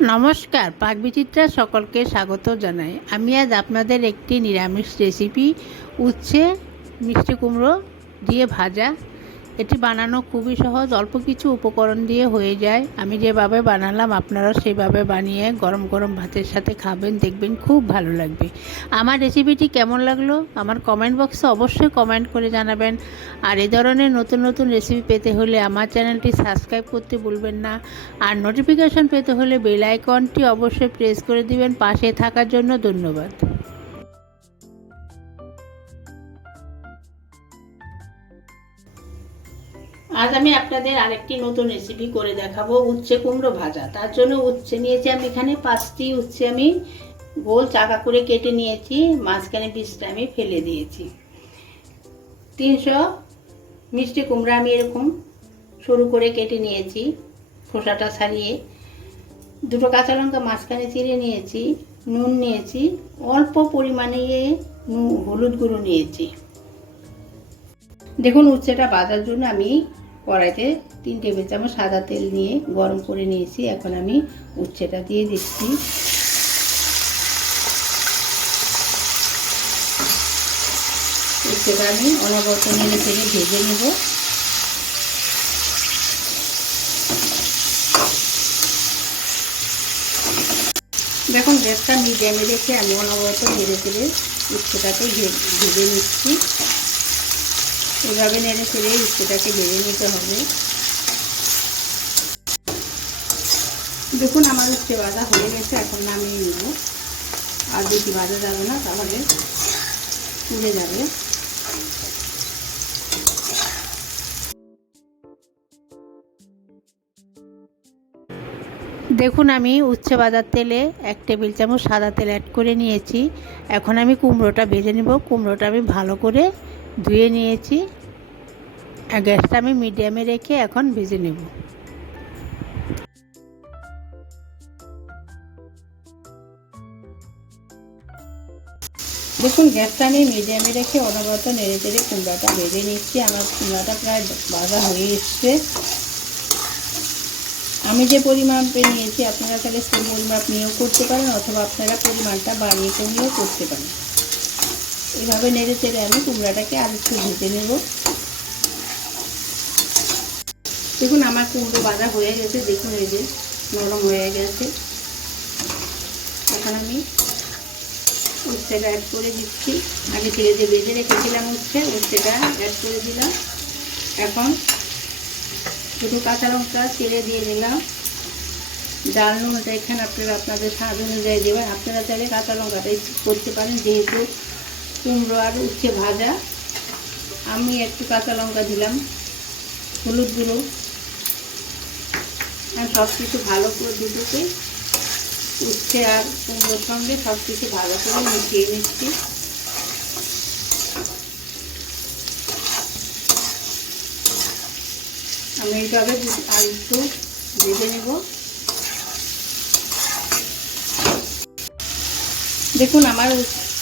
নমস্কার পাক বিচিত্রা সকলকে স্বাগত জানাই। আমি আজ আপনাদের একটি নিরামিষ রেসিপি উচ্ছে, মিষ্টি কুমড়ো দিয়ে ভাজা এটি বানানো খুবই সহজ, অল্প কিছু উপকরণ দিয়ে হয়ে যায়। আমি যেভাবে বানালাম আপনারা সেভাবে বানিয়ে গরম গরম ভাতের সাথে খাবেন, দেখবেন খুব ভালো লাগবে। আমার রেসিপিটি কেমন লাগল? আমার কমেন্ট বক্সে অবশ্যই কমেন্ট করে জানাবেন। আর এই ধরনের নতুন নতুন রেসিপি পেতে হলে আমার চ্যানেলটি সাবস্ক্রাইব করতে ভুলবেন না। আর নোটিফিকেশন পেতে হলে বেল আইকনটি অবশ্যই প্রেস করে দিবেন। পাশে থাকার জন্য ধন্যবাদ। আজ আমি আপনাদের আরেকটি নতুন রেসিপি করে দেখাবো উচ্ছে কুমড়ো ভাজা। তার জন্য উচ্ছে নিয়েছি আমি এখানে পাঁচটি উচ্ছে আমি গোল চাকা করে কেটে নিয়েছি, মাঝখানে বীজটা আমি ফেলে দিয়েছি। তিনশো মিষ্টি কুমড়া আমি এরকম সরু করে কেটে নিয়েছি, খোসাটা ছাড়িয়ে। দুটো কাঁচা লঙ্কা মাঝখানে চিড়ে নিয়েছি, নুন নিয়েছি, অল্প পরিমাণে হলুদ গুঁড়ো নিয়েছি। দেখুন উচ্ছেটা বাজার জন্য আমি কড়াইতে তিন টেবিল চামচ সাদা তেল নিয়ে গরম করে নিয়েছি। এখন আমি উচ্ছেটা দিয়ে দিচ্ছি। উচ্ছেটা আমি অনবরত নেড়ে চেড়ে ভেজে নেব। দেখুন, গ্যাসটা মিডিয়ামে রেখে আমি অনবরত নেড়ে চেড়ে উচ্ছেটাকে ভেজে নিচ্ছি। এভাবে নেড়ে চেড়ে উচ্ছেটাকে ভেজে নিতে হবে। দেখুন আমার উচ্ছে বাজা হয়ে গেছে, এখন নামিয়ে নেব। আর বেশি বাজা যাবে না, তাহলে পুড়ে যাবে। দেখুন আমি উচ্ছে বাজার তেলে এক টেবিল চামচ সাদা তেল অ্যাড করে নিয়েছি। এখন আমি কুমড়োটা ভেজে নেব। কুমড়োটা আমি ভালো করে ধুয়ে নিয়েছি। গ্যাসটা আমি মিডিয়ামে রেখে এখন ভেজে নেব। দেখুন, গ্যাসটা আমি মিডিয়ামে রেখে অনবরত নেড়ে চেড়ে কুমড়াটা ভেজে নিচ্ছি। আমার কুমড়াটা প্রায় ভাজা হয়ে এসছে। আমি যে পরিমাণ পেয়ে নিয়েছি, আপনারা তাহলে সেই পরিমাপ নিয়েও করতে পারেন, অথবা আপনারা পরিমাণটা বাড়িয়ে কমিয়েও করতে পারেন। এভাবে নেড়ে চেড়ে আমি কুমড়াটাকে আর একটু ভেজে নেব। দেখুন আমার কুমড়ো ভাজা হয়ে গেছে, দেখুন এই যে নরম হয়ে গেছে। এখন আমি উচ্ছেটা অ্যাড করে দিচ্ছি। আগে থেকে যে বেজে রেখেছিলাম উচ্ছে উচ্ছেটা অ্যাড করে দিলাম। এখন দুটো কাঁচা লঙ্কা ছেড়ে দিয়ে দিলাম ডাল নুনটা এখানে আপনারা আপনাদের স্বাদ অনুযায়ী দেবেন। আপনারা চাইলে কাঁচা লঙ্কাটা করতে পারেন, যেহেতু কুমড়ো আর উচ্ছে ভাজা। আমি একটু কাঁচা লঙ্কা দিলাম, হলুদ গুঁড়ো। সব কিছু ভালো করে দুটোকে উচ্ছে আর কুমড়োর সঙ্গে সব কিছু ভালো করে মিশিয়ে নিচ্ছি। আমি এইভাবে আর একটু ভেজে নেব। দেখুন, আমার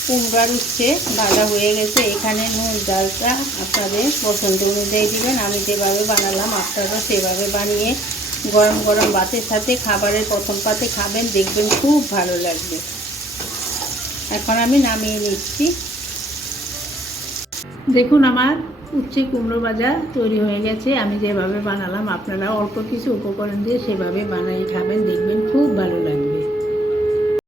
কুমড়ার উচ্ছে ভাজা হয়ে গেছে। এখানে নুন, ডালটা আপনাদের পছন্দ অনুযায়ী দেবেন। আমি যেভাবে বানালাম, আপনারা সেভাবে বানিয়ে গরম গরম ভাতের সাথে খাবারের প্রথম পাতে খাবেন, দেখবেন খুব ভালো লাগবে। এখন আমি নামিয়ে নিচ্ছি। দেখুন আমার উচ্ছে কুমড়ো ভাজা তৈরি হয়ে গেছে। আমি যেভাবে বানালাম, আপনারা অল্প কিছু উপকরণ দিয়ে সেভাবে বানিয়ে খাবেন, দেখবেন খুব